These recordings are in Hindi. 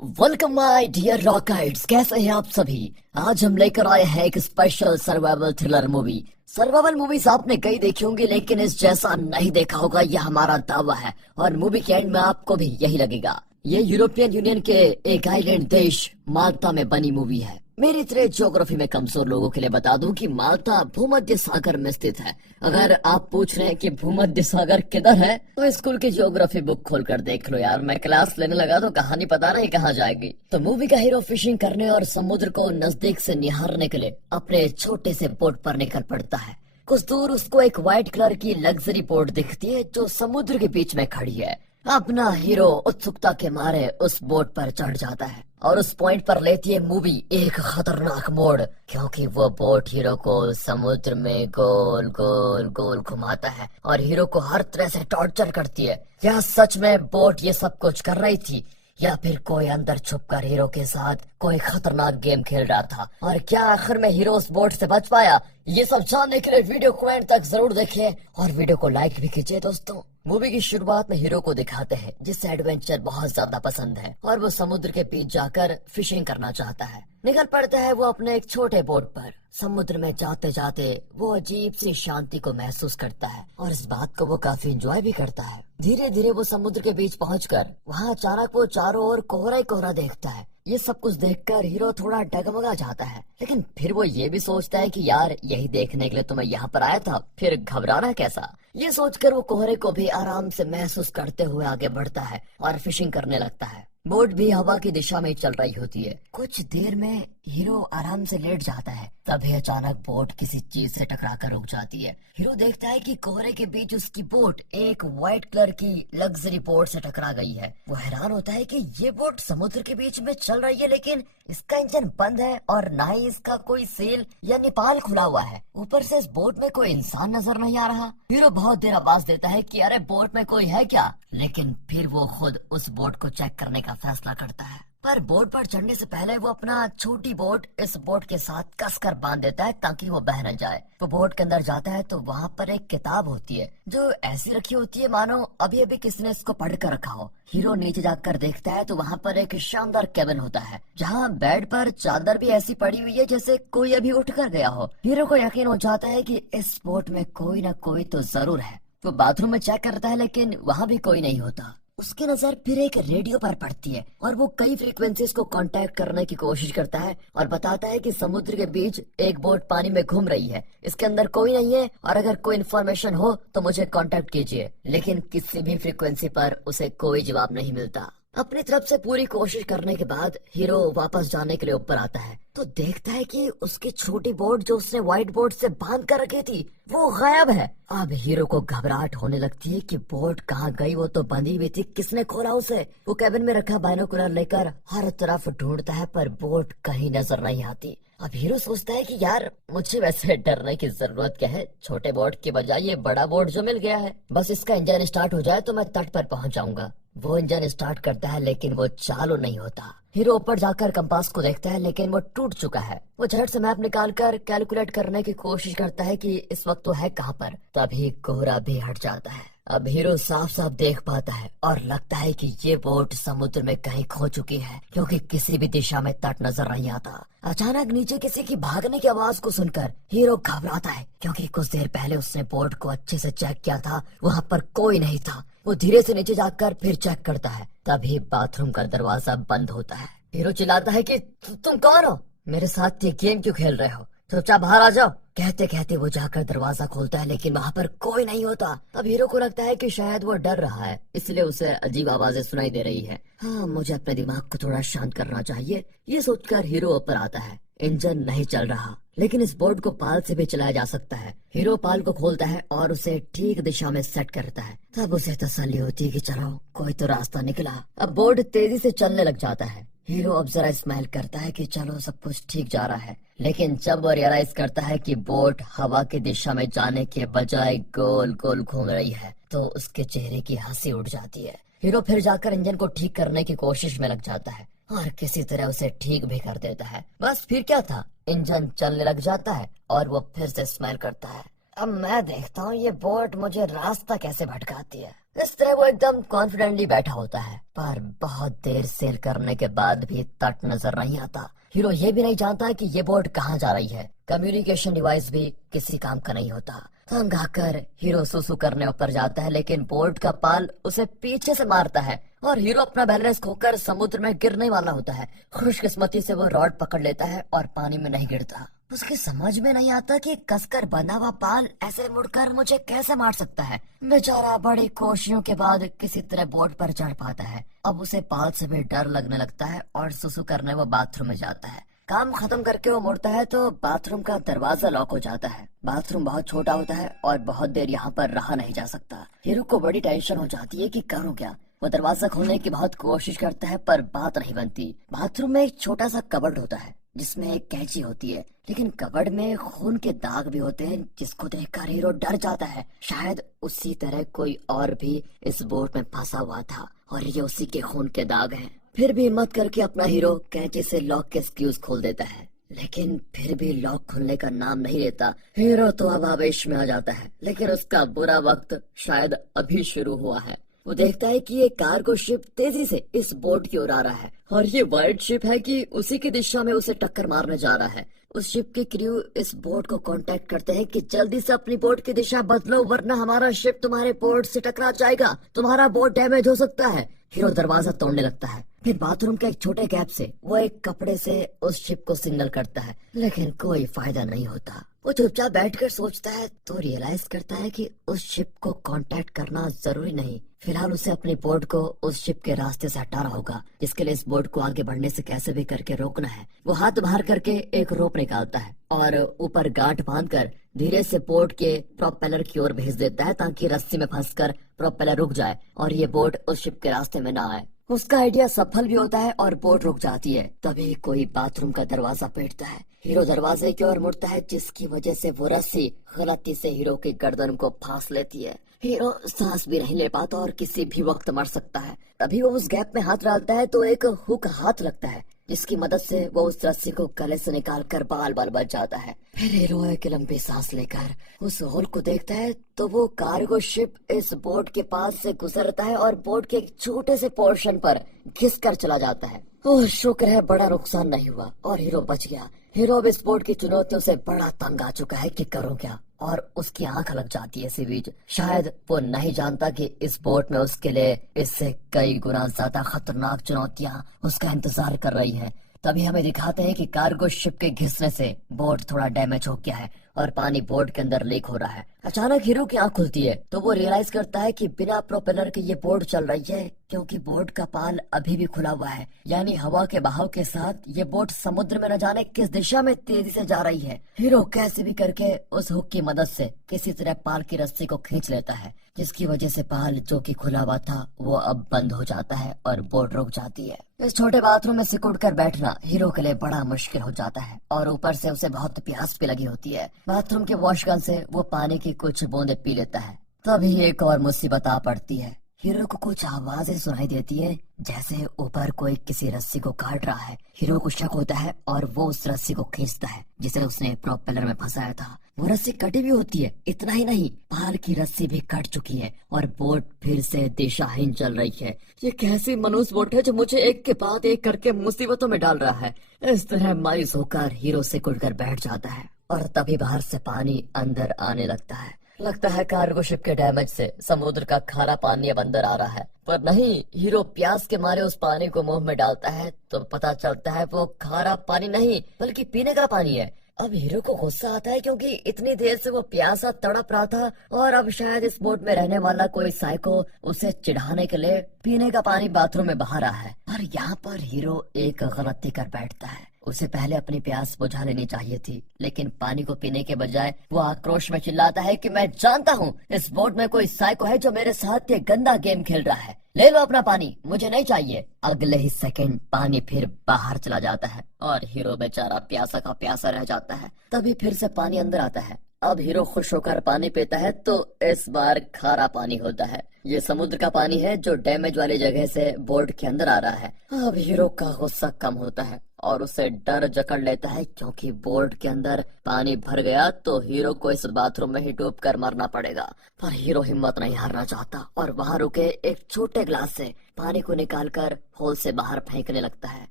वेलकम माय डियर रॉकेट्स, कैसे हैं आप सभी। आज हम लेकर आए हैं एक special survival thriller movie. Survival movies आपने कई देखी होंगी, लेकिन इस जैसा नहीं देखा होगा, यह हमारा दावा है। और मूवी के एंड में आपको भी यही लगेगा। ये यूरोपियन यूनियन के एक आइलैंड देश माल्टा में बनी मूवी है। मेरी तरह ज्योग्राफी में कमजोर लोगों के लिए बता दूं कि माल्टा भूमध्य सागर में स्थित है। अगर आप पूछ रहे हैं कि भूमध्य सागर किधर है, तो स्कूल की ज्योग्राफी बुक खोलकर देख लो यार। मैं क्लास लेने लगा तो कहानी पता नहीं कहाँ जाएगी। तो मूवी का हीरो फिशिंग करने और समुद्र को नजदीक से निहारने के लिए अपने छोटे से बोट पर निकल पड़ता है। कुछ दूर उसको एक व्हाइट कलर की लग्जरी बोट दिखती है जो समुद्र के बीच में खड़ी है। अपना हीरो उत्सुकता के मारे उस बोट पर चढ़ जाता है और उस पॉइंट पर लेती है मूवी एक खतरनाक मोड़, क्योंकि वो बोट हीरो को समुद्र में गोल गोल गोल घुमाता है और हीरो को हर तरह से टॉर्चर करती है। क्या सच में बोट ये सब कुछ कर रही थी, या फिर कोई अंदर छुपकर हीरो के साथ कोई खतरनाक गेम खेल रहा था? और क्या आखिर में हीरो उस बोट से बच पाया? ये सब जानने के लिए वीडियो को एंड तक जरूर देखिए और वीडियो को लाइक भी कीजिए। दोस्तों, मूवी की शुरुआत में हीरो को दिखाते हैं जिसे एडवेंचर बहुत ज्यादा पसंद है और वो समुद्र के बीच जाकर फिशिंग करना चाहता है। निकल पड़ता है वो अपने एक छोटे बोट पर। समुद्र में जाते जाते वो अजीब सी शांति को महसूस करता है और इस बात को वो काफी एंजॉय भी करता है। धीरे धीरे वो समुद्र के बीच पहुंचकर वहाँ अचानक वो चारों ओर कोहरा ही कोहरा देखता है। ये सब कुछ देखकर हीरो थोड़ा डगमगा जाता है, लेकिन फिर वो ये भी सोचता है कि यार यही देखने के लिए तो मैं यहाँ पर आया था, फिर घबराना कैसा। ये सोचकर वो कोहरे को भी आराम से महसूस करते हुए आगे बढ़ता है और फिशिंग करने लगता है। बोट भी हवा की दिशा में चल रही होती है। कुछ देर में हीरो आराम से लेट जाता है, तभी अचानक बोट किसी चीज से टकराकर रुक जाती है। हीरो देखता है कि कोहरे के बीच उसकी बोट एक व्हाइट कलर की लग्जरी बोट से टकरा गई है। वो हैरान होता है कि ये बोट समुद्र के बीच में चल रही है, लेकिन इसका इंजन बंद है और ना ही इसका कोई सेल या निपाल खुला हुआ है। ऊपर से इस बोट में कोई इंसान नजर नहीं आ रहा। हीरो बहुत देर आवाज देता है कि अरे बोट में कोई है क्या, लेकिन फिर वो खुद उस बोट को चेक करने का फैसला करता है। पर बोट पर चढ़ने से पहले वो अपना छोटी बोट इस बोट के साथ कसकर बांध देता है ताकि वो बह न जाए। वो बोट के अंदर जाता है तो वहाँ पर एक किताब होती है जो ऐसी रखी होती है मानो अभी अभी किसने इसको पढ़ कर रखा हो। हीरो नीचे जाकर देखता है तो वहाँ पर एक शानदार केबिन होता है जहाँ बेड पर चादर भी ऐसी पड़ी हुई है जैसे कोई अभी उठ कर गया हो। हीरो को यकीन हो जाता है कि इस बोट में कोई न कोई तो जरूर है। वो बाथरूम में चेक करता है लेकिन वहाँ भी कोई नहीं होता। उसकी नजर फिर एक रेडियो पर पड़ती है और वो कई फ्रीक्वेंसीज को कांटेक्ट करने की कोशिश करता है और बताता है कि समुद्र के बीच एक बोट पानी में घूम रही है, इसके अंदर कोई नहीं है और अगर कोई इन्फॉर्मेशन हो तो मुझे कांटेक्ट कीजिए। लेकिन किसी भी फ्रीक्वेंसी पर उसे कोई जवाब नहीं मिलता। अपनी तरफ से पूरी कोशिश करने के बाद हीरो वापस जाने के लिए ऊपर आता है तो देखता है कि उसकी छोटी बोट जो उसने व्हाइट बोट से बांध कर रखी थी वो गायब है। अब हीरो को घबराहट होने लगती है कि बोट कहाँ गई, वो तो बंधी हुई थी, किसने खोला उसे। वो कैबिन में रखा बाइनोकुलर लेकर हर तरफ ढूंढता है पर बोट कहीं नजर नहीं आती। अब हीरो सोचता है कि यार मुझे वैसे डरने की जरूरत क्या है, छोटे बोट के बजाय ये बड़ा बोट जो मिल गया है, बस इसका इंजन स्टार्ट हो जाए तो मैं तट पर पहुंच जाऊंगा। वो इंजन स्टार्ट करता है लेकिन वो चालू नहीं होता। हीरो ऊपर जाकर कंपास को देखता है लेकिन वो टूट चुका है। वो झट से मैप निकालकर कैलकुलेट करने की कोशिश करता है कि इस वक्त वो है कहाँ पर। तभी कोहरा भी हट जाता है। अब हीरो साफ साफ देख पाता है और लगता है कि ये बोट समुद्र में कहीं खो चुकी है, क्योंकि किसी भी दिशा में तट नजर नहीं आता। अचानक नीचे किसी की भागने की आवाज को सुनकर हीरो घबराता है, क्योंकि कुछ देर पहले उसने बोट को अच्छे से चेक किया था, वहाँ पर कोई नहीं था। वो धीरे से नीचे जाकर फिर चेक करता है, तभी बाथरूम का दरवाजा बंद होता है। हीरो चिल्लाता है कि तुम कौन हो, मेरे साथ ये गेम क्यों खेल रहे हो, चुपचाप बाहर आ जाओ। कहते कहते वो जाकर दरवाजा खोलता है लेकिन वहाँ पर कोई नहीं होता। अब हीरो को लगता है कि शायद वो डर रहा है, इसलिए उसे अजीब आवाजें सुनाई दे रही है। हाँ, मुझे अपने दिमाग को थोड़ा शांत करना चाहिए, ये सोचकर हीरो ऊपर आता है। इंजन नहीं चल रहा, लेकिन इस बोट को पाल से भी चलाया जा सकता है। हीरो पाल को खोलता है और उसे ठीक दिशा में सेट करता है। तब उसे तसल्ली होती है कि चलो कोई तो रास्ता निकला। अब बोट तेजी से चलने लग जाता है। हीरो अब जरा स्माइल करता है कि चलो सब कुछ ठीक जा रहा है, लेकिन जब वो रियलाइज करता है कि बोट हवा की दिशा में जाने के बजाय गोल गोल घूम रही है तो उसके चेहरे की हंसी उड़ जाती है। हीरो फिर जाकर इंजन को ठीक करने की कोशिश में लग जाता है और किसी तरह उसे ठीक भी कर देता है। बस फिर क्या था, इंजन चलने लग जाता है और वो फिर से स्माइल करता है। अब मैं देखता हूँ ये बोट मुझे रास्ता कैसे भटकाती है। इस तरह वो एकदम कॉन्फिडेंटली बैठा होता है, पर बहुत देर सेल करने के बाद भी तट नजर नहीं आता। हीरो ये भी नहीं जानता कि ये बोट कहाँ जा रही है। कम्युनिकेशन डिवाइस भी किसी काम का नहीं होता। तंग आकर हीरो सुसु करने ऊपर जाता है, लेकिन बोट का पाल उसे पीछे से मारता है और हीरो अपना बैलेंस खोकर समुद्र में गिरने वाला होता है। खुशकिस्मती से वो रॉड पकड़ लेता है और पानी में नहीं गिरता। उसके समझ में नहीं आता कि कसकर बंधा हुआ पाल ऐसे मुड़कर मुझे कैसे मार सकता है। बेचारा बड़ी कोशिशों के बाद किसी तरह बोट पर चढ़ पाता है। अब उसे पाल से भी डर लगने लगता है और सुसु करने वो बाथरूम में जाता है। काम खत्म करके वो मुड़ता है तो बाथरूम का दरवाजा लॉक हो जाता है। बाथरूम बहुत छोटा होता है और बहुत देर यहाँ पर रहा नहीं जा सकता। हीरो को बड़ी टेंशन हो जाती है कि करूँ क्या। वो दरवाजा खोलने की बहुत कोशिश करता है पर बात नहीं बनती। बाथरूम में एक छोटा सा कबर्ड होता है जिसमें एक कैंची होती है, लेकिन कबर्ड में खून के दाग भी होते हैं जिसको देखकर हीरो डर जाता है। शायद उसी तरह कोई और भी इस बोट में फंसा हुआ था और ये उसी के खून के दाग हैं। फिर भी हिम्मत करके अपना हीरो कैंची से लॉक के स्क्रूज खोल देता है, लेकिन फिर भी लॉक खुलने का नाम नहीं लेता। हीरो तो अब आवेश में आ जाता है, लेकिन उसका बुरा वक्त शायद अभी शुरू हुआ है। वो देखता है कि ये कार्गो शिप तेजी से इस बोट की ओर आ रहा है और ये वाइट शिप है कि उसी की दिशा में उसे टक्कर मारने जा रहा है। उस शिप के क्रू इस बोट को कांटेक्ट करते हैं कि जल्दी से अपनी बोट की दिशा बदलो वरना हमारा शिप तुम्हारे बोट से टकरा जाएगा, तुम्हारा बोट डैमेज हो सकता है। हीरो दरवाजा तोड़ने लगता है। फिर बाथरूम के एक छोटे गैप से वो एक कपड़े से उस शिप को सिग्नल करता है, लेकिन कोई फायदा नहीं होता। वो चुपचाप बैठकर सोचता है तो रियलाइज करता है कि उस शिप को कांटेक्ट करना जरूरी नहीं। फिलहाल उसे अपनी बोट को उस शिप के रास्ते से हटाना होगा, जिसके लिए इस बोट को आगे बढ़ने से कैसे भी करके रोकना है। वो हाथ बाहर करके एक रोप निकालता है और ऊपर गांठ बांधकर धीरे से बोट के प्रोपेलर की ओर भेज देता है ताकि रस्सी में फंसकर प्रोपेलर रुक जाए और ये बोट उस शिप के रास्ते में ना आए। उसका आइडिया सफल भी होता है और बोट रुक जाती है। तभी कोई बाथरूम का दरवाजा पीटता है। हीरो दरवाजे की ओर मुड़ता है, जिसकी वजह से वो रस्सी गलती से हीरो की गर्दन को फांस लेती है। हीरो सांस भी नहीं ले पाता और किसी भी वक्त मर सकता है। तभी वो उस गैप में हाथ डालता है तो एक हुक हाथ लगता है, जिसकी मदद से वो उस रस्सी को गले से निकाल कर बाल बाल बच जाता है। फिर हीरो एक लंबी सांस लेकर उस होल को देखता है तो वो कार्गो शिप इस बोट के पास से गुजरता है और बोट के एक छोटे से पोर्शन पर घिसकर चला जाता है। ओह शुक्र है बड़ा नुकसान नहीं हुआ और हीरो बच गया। हीरो अब इस बोट की चुनौतियों से बड़ा तंग आ चुका है कि करूं क्या, और उसकी आंख लग जाती है इसी बीच। शायद वो नहीं जानता कि इस बोट में उसके लिए इससे कई गुना ज्यादा खतरनाक चुनौतियां उसका इंतजार कर रही है। तभी हमें दिखाते हैं कि कार्गो शिप के घिसने से बोट थोड़ा डैमेज हो गया है और पानी बोट के अंदर लीक हो रहा है। अचानक हीरो की आंख खुलती है तो वो रियलाइज करता है कि बिना प्रोपेलर के ये बोट चल रही है, क्योंकि बोट का पाल अभी भी खुला हुआ है। यानी हवा के बहाव के साथ ये बोट समुद्र में न जाने किस दिशा में तेजी से जा रही है। हीरो कैसे भी करके उस हुक की मदद से किसी तरह पाल की रस्सी को खींच लेता है, जिसकी वजह से पाल जो कि खुला हुआ था वो अब बंद हो जाता है और बोट रुक जाती है। इस छोटे बाथरूम में सिकुड़ कर बैठना हीरो के लिए बड़ा मुश्किल हो जाता है और ऊपर से उसे बहुत प्यास भी लगी होती है। बाथरूम के वॉशगन से वो पानी की कुछ बूंदे पी लेता है। तभी एक और मुसीबत आ पड़ती है। हीरो को कुछ आवाजें सुनाई देती है, जैसे ऊपर कोई किसी रस्सी को काट रहा है। हीरो को शक होता है और वो उस रस्सी को खींचता है जिसे उसने प्रोपेलर में फंसाया था। वो रस्सी कटी भी होती है। इतना ही नहीं, पाल की रस्सी भी कट चुकी है और बोट फिर से दिशाहीन चल रही है। ये कैसी मनुष्य बोट है जो मुझे एक के बाद एक करके मुसीबतों में डाल रहा है। इस तरह मायूस होकर हीरो सिकुड़ कर बैठ जाता है और तभी बाहर से पानी अंदर आने लगता है। लगता है कार्गो शिप के डैमेज से समुद्र का खारा पानी अब अंदर आ रहा है, पर नहीं। हीरो प्यास के मारे उस पानी को मुंह में डालता है तो पता चलता है वो खारा पानी नहीं बल्कि पीने का पानी है। अब हीरो को गुस्सा आता है क्योंकि इतनी देर से वो प्यासा तड़प रहा था और अब शायद इस बोट में रहने वाला कोई साइको उसे चिढ़ाने के लिए पीने का पानी बाथरूम में बहा रहा है। पर यहाँ पर हीरो एक गलती कर बैठता है। उसे पहले अपनी प्यास बुझा लेनी चाहिए थी, लेकिन पानी को पीने के बजाय वो आक्रोश में चिल्लाता है कि मैं जानता हूँ इस बोट में कोई साइको है जो मेरे साथ ये गंदा गेम खेल रहा है। ले लो अपना पानी, मुझे नहीं चाहिए। अगले ही सेकंड पानी फिर बाहर चला जाता है और हीरो बेचारा प्यासा का प्यासा रह जाता है। तभी फिर से पानी अंदर आता है। अब हीरो खुश होकर पानी पीता है तो इस बार खारा पानी होता है। ये समुद्र का पानी है जो डैमेज वाली जगह से बोट के अंदर आ रहा है। अब हीरो का गुस्सा कम होता है और उसे डर जकड़ लेता है, क्योंकि बोट के अंदर पानी भर गया तो हीरो को इस बाथरूम में ही डूब कर मरना पड़ेगा। पर हीरो हिम्मत नहीं हारना चाहता और वहाँ रुके एक छोटे ग्लास से पानी को निकालकर होल से बाहर फेंकने लगता है।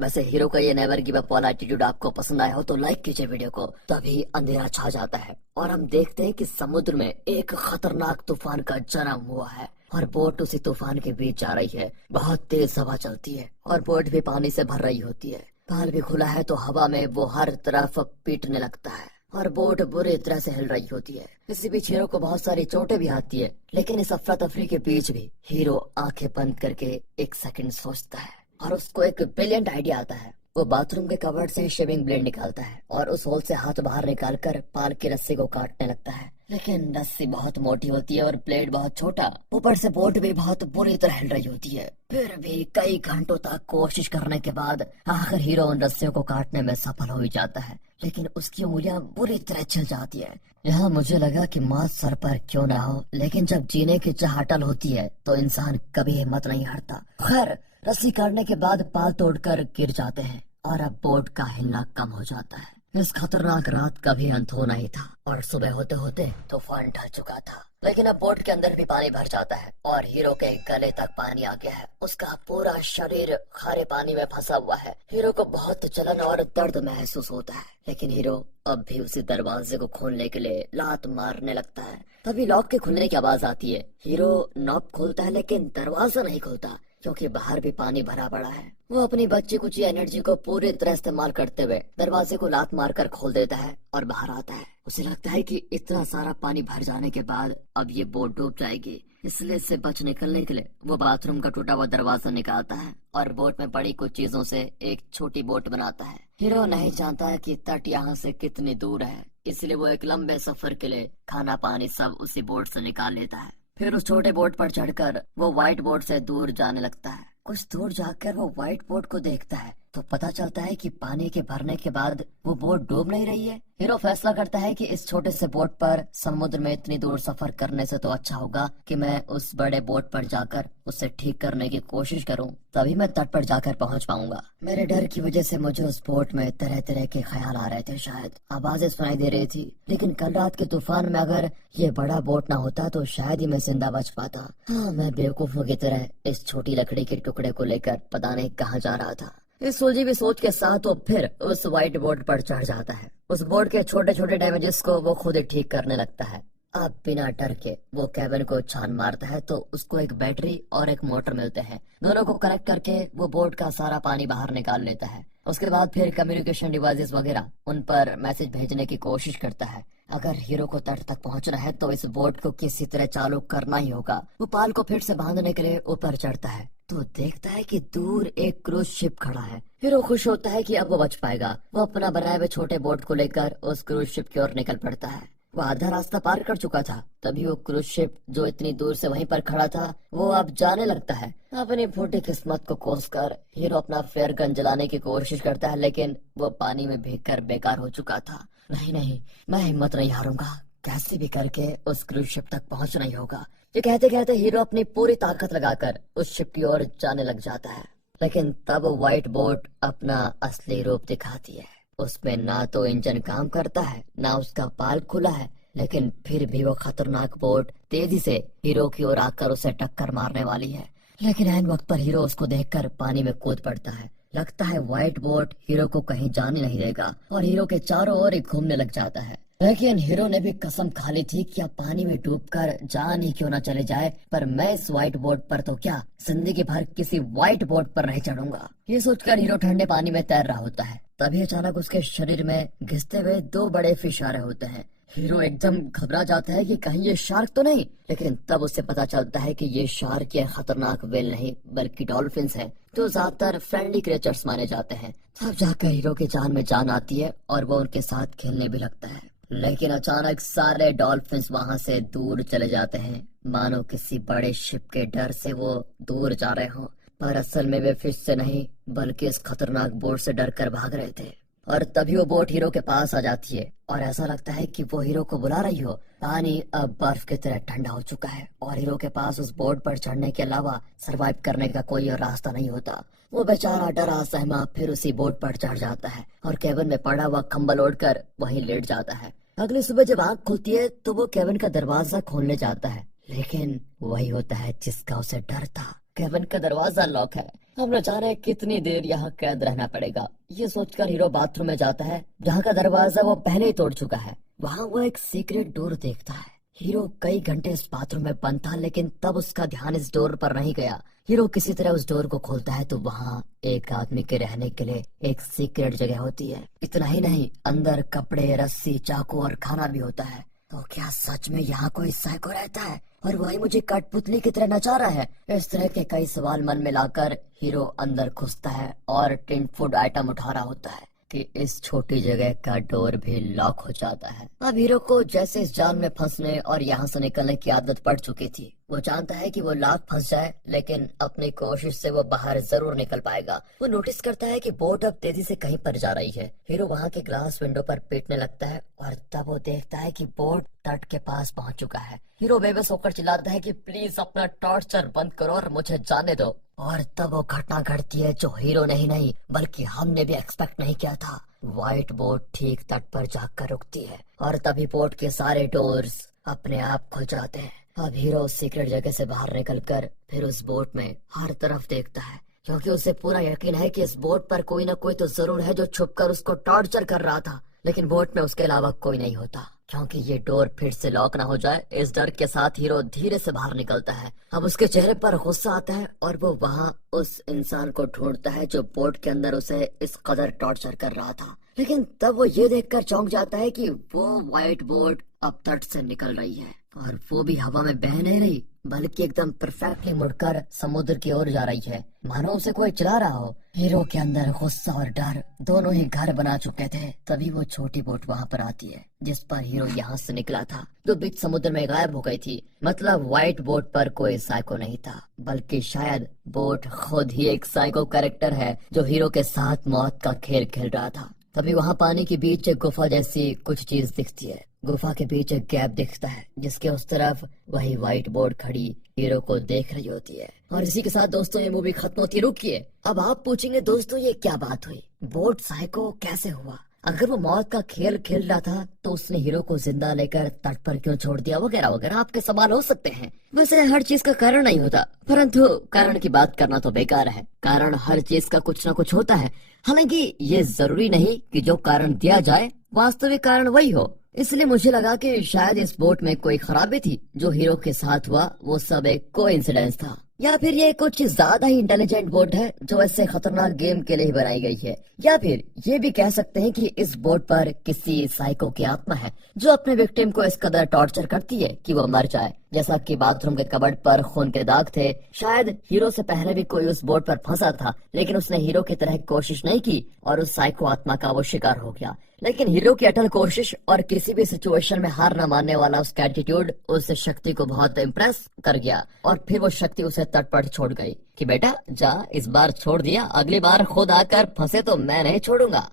वैसे हीरो का ये नेवर गिव अप वाला एटीट्यूड आपको पसंद आया हो तो लाइक कीजिए वीडियो को। तभी अंधेरा छा जाता है और हम देखते हैं कि समुद्र में एक खतरनाक तूफान का जन्म हुआ है और बोट उसी तूफान के बीच जा रही है। बहुत तेज हवा चलती है और बोट भी पानी से भर रही होती है। पाल भी खुला है तो हवा में वो हर तरफ पीटने लगता है और बोट बुरी तरह से हिल रही होती है। इसी बीच हीरो को बहुत सारी चोटें भी आती है, लेकिन इस अफरा तफरी के बीच भी हीरो आंखें बंद करके एक सेकंड सोचता है और उसको एक ब्रिलियंट आइडिया आता है। वो बाथरूम के कबर्ड से शेविंग ब्लेड निकालता है और उस होल से हाथ बाहर निकालकर पाल की रस्सी को काटने लगता है, लेकिन रस्सी बहुत मोटी होती है और ब्लेड बहुत छोटा। ऊपर से बोट भी बहुत बुरी तरह हिल रही होती है। फिर भी कई घंटों तक कोशिश करने के बाद आखिर हीरो उन रस्सियों को काटने में सफल हो ही जाता है, लेकिन उसकी उंगलियां बुरी तरह छिल जाती है। यहाँ मुझे लगा कि मौत सर पर क्यों ना हो, लेकिन जब जीने की चाह अटल होती है तो इंसान कभी हिम्मत नहीं हारता। खैर, रस्सी काटने के बाद पाल तोड़कर गिर जाते हैं और अब बोट का हिलना कम हो जाता है। इस खतरनाक रात का भी अंत होना ही था और सुबह होते होते तूफान ढल चुका था, लेकिन अब बोट के अंदर भी पानी भर जाता है और हीरो के गले तक पानी आ गया है। उसका पूरा शरीर खारे पानी में फंसा हुआ है। हीरो को बहुत जलन और दर्द महसूस होता है, लेकिन हीरो अब भी उसी दरवाजे को खोलने के लिए लात मारने लगता है। तभी लॉक के खुलने की आवाज आती है। हीरो नॉब खोलता है लेकिन दरवाजा नहीं खुलता, क्योंकि बाहर भी पानी भरा पड़ा है। वो अपनी बच्ची कुछ एनर्जी को पूरी तरह इस्तेमाल करते हुए दरवाजे को लात मारकर खोल देता है और बाहर आता है। उसे लगता है कि इतना सारा पानी भर जाने के बाद अब ये बोट डूब जाएगी, इसलिए इससे बच निकलने के लिए वो बाथरूम का टूटा हुआ दरवाजा निकालता है और बोट में पड़ी कुछ चीजों से एक छोटी बोट बनाता है। हीरो नहीं जानता है कि तट यहाँ से कितनी दूर है, इसलिए वो एक लंबे सफर के लिए खाना पानी सब उसी बोट से निकाल लेता है। फिर उस छोटे बोट पर चढ़कर वो व्हाइट बोट से दूर जाने लगता है। कुछ दूर जाकर वो व्हाइट बोट को देखता है तो पता चलता है कि पानी के भरने के बाद वो बोट डूब नहीं रही है। हीरो फैसला करता है कि इस छोटे से बोट पर समुद्र में इतनी दूर सफर करने से तो अच्छा होगा कि मैं उस बड़े बोट पर जाकर उसे ठीक करने की कोशिश करूं, तभी मैं तट पर जाकर पहुंच पाऊंगा। मेरे डर की वजह से मुझे उस बोट में तरह तरह के ख्याल आ रहे थे, शायद आवाजें सुनाई दे रही थी, लेकिन कल रात के तूफान में अगर ये बड़ा बोट ना होता तो शायद ही मैं जिंदा बच पाता। हाँ, मैं बेवकूफों की तरह इस छोटी लकड़ी के टुकड़े को लेकर पता नहीं कहाँ जा रहा था। इस सुलझी हुई सोच के साथ वो फिर उस व्हाइट बोर्ड पर चढ़ जाता है। उस बोर्ड के छोटे छोटे डैमेजेस को वो खुद ही ठीक करने लगता है। अब बिना डर के वो कैबिन को छान मारता है तो उसको एक बैटरी और एक मोटर मिलते हैं। दोनों को कनेक्ट करके वो बोर्ड का सारा पानी बाहर निकाल लेता है। उसके बाद फिर कम्युनिकेशन डिवाइसेस वगैरह उन पर मैसेज भेजने की कोशिश करता है। अगर हीरो को तट तक पहुंचना है तो इस बोट को किसी तरह चालू करना ही होगा। वो पाल को फिर से बांधने के लिए ऊपर चढ़ता है तो देखता है कि दूर एक क्रूज शिप खड़ा है। हीरो खुश होता है कि अब वो बच पाएगा। वो अपना बनाए हुए छोटे बोट को लेकर उस क्रूज शिप की ओर निकल पड़ता है। वो आधा रास्ता पार कर चुका था, तभी वो क्रूज शिप जो इतनी दूर से वहीं पर खड़ा था वो अब जाने लगता है। अपनी फूटी किस्मत को कोसकर हीरो अपना फ्लेयर गन जलाने की कोशिश करता है, लेकिन वो पानी में भीगकर बेकार हो चुका था। नहीं नहीं, मैं हिम्मत नहीं हारूंगा, कैसे भी करके उस क्रूज शिप तक पहुंचना ही होगा। ये कहते कहते हीरो अपनी पूरी ताकत लगाकर उस शिप की ओर जाने लग जाता है, लेकिन तब व्हाइट बोट अपना असली रूप दिखाती है। उसमें ना तो इंजन काम करता है, ना उसका पाल खुला है, लेकिन फिर भी वो खतरनाक बोट तेजी से हीरो की ओर आकर उसे टक्कर मारने वाली है। लेकिन ऐन वक्त पर हीरो उसको देखकर पानी में कूद पड़ता है। लगता है व्हाइट बोट हीरो को कहीं जाने नहीं देगा और हीरो के चारों ओर ही घूमने लग जाता है। लेकिन हीरो ने भी कसम खा ली थी कि अब पानी में डूबकर जान ही क्यों न चले जाए, पर मैं इस व्हाइट बोट पर तो क्या जिंदगी भर किसी व्हाइट बोट पर नहीं चढ़ूंगा। ये सोचकर हीरो ठंडे पानी में तैर रहा होता है। तभी अचानक उसके शरीर में घिसते हुए दो बड़े फिश आ रहे होते हैं। हीरो एकदम घबरा जाता है कि कहीं ये शार्क तो नहीं, लेकिन तब उसे पता चलता है कि ये शार्क या खतरनाक व्हेल नहीं बल्कि डॉल्फिन्स हैं, जो ज्यादातर फ्रेंडली क्रिएचर्स माने जाते हैं। तब जाकर हीरो की जान में जान आती है और वो उनके साथ खेलने भी लगता है। लेकिन अचानक सारे डॉल्फिन्स वहाँ से दूर चले जाते हैं, मानो किसी बड़े शिप के डर से वो दूर जा रहे हों, पर असल में वे फिश से नहीं बल्कि इस खतरनाक बोट से डर कर भाग रहे थे। और तभी वो बोट हीरो के पास आ जाती है और ऐसा लगता है कि वो हीरो को बुला रही हो। पानी अब बर्फ की तरह ठंडा हो चुका है और हीरो के पास उस बोट पर चढ़ने के अलावा सरवाइव करने का कोई और रास्ता नहीं होता। वो बेचारा डरा सहमा फिर उसी बोट पर चढ़ जाता है और केविन में पड़ा हुआ कंबल ओढ़कर वहीं लेट जाता है। अगली सुबह जब आँख खुलती है तो वो केविन का दरवाजा खोलने जाता है, लेकिन वही होता है जिसका उसे डर था। केविन का दरवाजा लॉक है। अब न जाने कितनी देर यहाँ कैद रहना पड़ेगा। ये सोचकर हीरो बाथरूम में जाता है जहाँ का दरवाजा वो पहले ही तोड़ चुका है। वहाँ वो एक सीक्रेट डोर देखता है। हीरो कई घंटे इस बाथरूम में बंद था, लेकिन तब उसका ध्यान इस डोर पर नहीं गया। हीरो किसी तरह उस डोर को खोलता है तो वहाँ एक आदमी के रहने के लिए एक सीक्रेट जगह होती है। इतना ही नहीं, अंदर कपड़े, रस्सी, चाकू और खाना भी होता है। तो क्या सच में यहाँ कोई साइको रहता है और वही मुझे कठपुतली की तरह नचा रहा है? इस तरह के कई सवाल मन में लाकर हीरो अंदर घुसता है और टिन फूड आइटम उठा रहा होता है कि इस छोटी जगह का डोर भी लॉक हो जाता है। अब हीरो को जैसे इस जाल में फंसने और यहाँ से निकलने की आदत पड़ चुकी थी। वो जानता है कि वो लाख फंस जाए, लेकिन अपनी कोशिश से वो बाहर जरूर निकल पाएगा। वो नोटिस करता है कि बोट अब तेजी से कहीं पर जा रही है। हीरो वहाँ के ग्लास विंडो पर पीटने लगता है और तब वो देखता है कि बोट तट के पास पहुँच चुका है। हीरो बेबस होकर चिल्लाता है कि प्लीज अपना टॉर्चर बंद करो और मुझे जाने दो। और तब वो घटना घटती है जो हीरो नहीं बल्कि हमने भी एक्सपेक्ट नहीं किया था। व्हाइट बोट ठीक तट पर जाकर रुकती है और तभी बोट के सारे डोर्स अपने आप खुल जाते हैं। अब हीरो उस सीक्रेट जगह से बाहर निकलकर फिर उस बोट में हर तरफ देखता है, क्योंकि उसे पूरा यकीन है कि इस बोट पर कोई ना कोई तो जरूर है जो छुपकर उसको टॉर्चर कर रहा था। लेकिन बोट में उसके अलावा कोई नहीं होता, क्योंकि ये डोर फिर से लॉक ना हो जाए। इस डर के साथ हीरो धीरे से बाहर निकलता है। अब उसके चेहरे पर गुस्सा आता है और वो वहाँ उस इंसान को ढूंढता है जो बोट के अंदर उसे इस कदर टॉर्चर कर रहा था। लेकिन तब वो ये देखकर चौंक जाता है कि वो व्हाइट बोट अब तट से निकल रही है और वो भी हवा में बह नहीं रही, बल्कि एकदम परफेक्टली मुड़कर समुद्र की ओर जा रही है, मानो उसे कोई चला रहा हो। हीरो के अंदर गुस्सा और डर दोनों ही घर बना चुके थे। तभी वो छोटी बोट वहाँ पर आती है जिस पर हीरो यहाँ से निकला था, जो बीच समुद्र में गायब हो गई थी। मतलब व्हाइट बोट पर कोई साइको नहीं था, बल्कि शायद बोट खुद ही एक साइको कैरेक्टर है जो हीरो के साथ मौत का खेल खेल रहा था। तभी वहाँ पानी के बीच एक गुफा जैसी कुछ चीज दिखती है। गुफा के बीच एक गैप दिखता है जिसके उस तरफ वही व्हाइट बोर्ड खड़ी हीरो को देख रही होती है। और इसी के साथ दोस्तों ये मूवी खत्म होती है। रुकिए, अब आप पूछेंगे दोस्तों ये क्या बात हुई, बोट साइको कैसे हुआ? अगर वो मौत का खेल खेल रहा था तो उसने हीरो को जिंदा लेकर तट पर क्यों छोड़ दिया, वगैरह वगैरह आपके सवाल हो सकते हैं। वैसे हर चीज का कारण नहीं होता, परंतु कारण की बात करना तो बेकार है। कारण हर चीज का कुछ न कुछ होता है। हालांकि ये जरूरी नहीं कि जो कारण दिया जाए वास्तविक कारण वही हो। इसलिए मुझे लगा कि शायद इस बोट में कोई खराबी थी। जो हीरो के साथ हुआ वो सब एक कोइंसिडेंस था, या फिर ये कुछ ज्यादा ही इंटेलिजेंट बोट है जो ऐसे खतरनाक गेम के लिए ही बनाई गई है। या फिर ये भी कह सकते हैं कि इस बोट पर किसी साइको की आत्मा है जो अपने विक्टिम को इस कदर टॉर्चर करती है कि वो मर जाए। जैसा कि बाथरूम के कबर्ड पर खून के दाग थे, शायद हीरो से पहले भी कोई उस बोट पर फंसा था, लेकिन उसने हीरो की तरह कोशिश नहीं की और उस साइको आत्मा का वो शिकार हो गया। लेकिन हीरो की अटल कोशिश और किसी भी सिचुएशन में हार न मानने वाला उसका एटीट्यूड उस शक्ति को बहुत इम्प्रेस कर गया और फिर वो शक्ति उसे तट पर छोड़ गई कि बेटा जा, इस बार छोड़ दिया, अगली बार खुद आकर फंसे तो मैं नहीं छोड़ूंगा।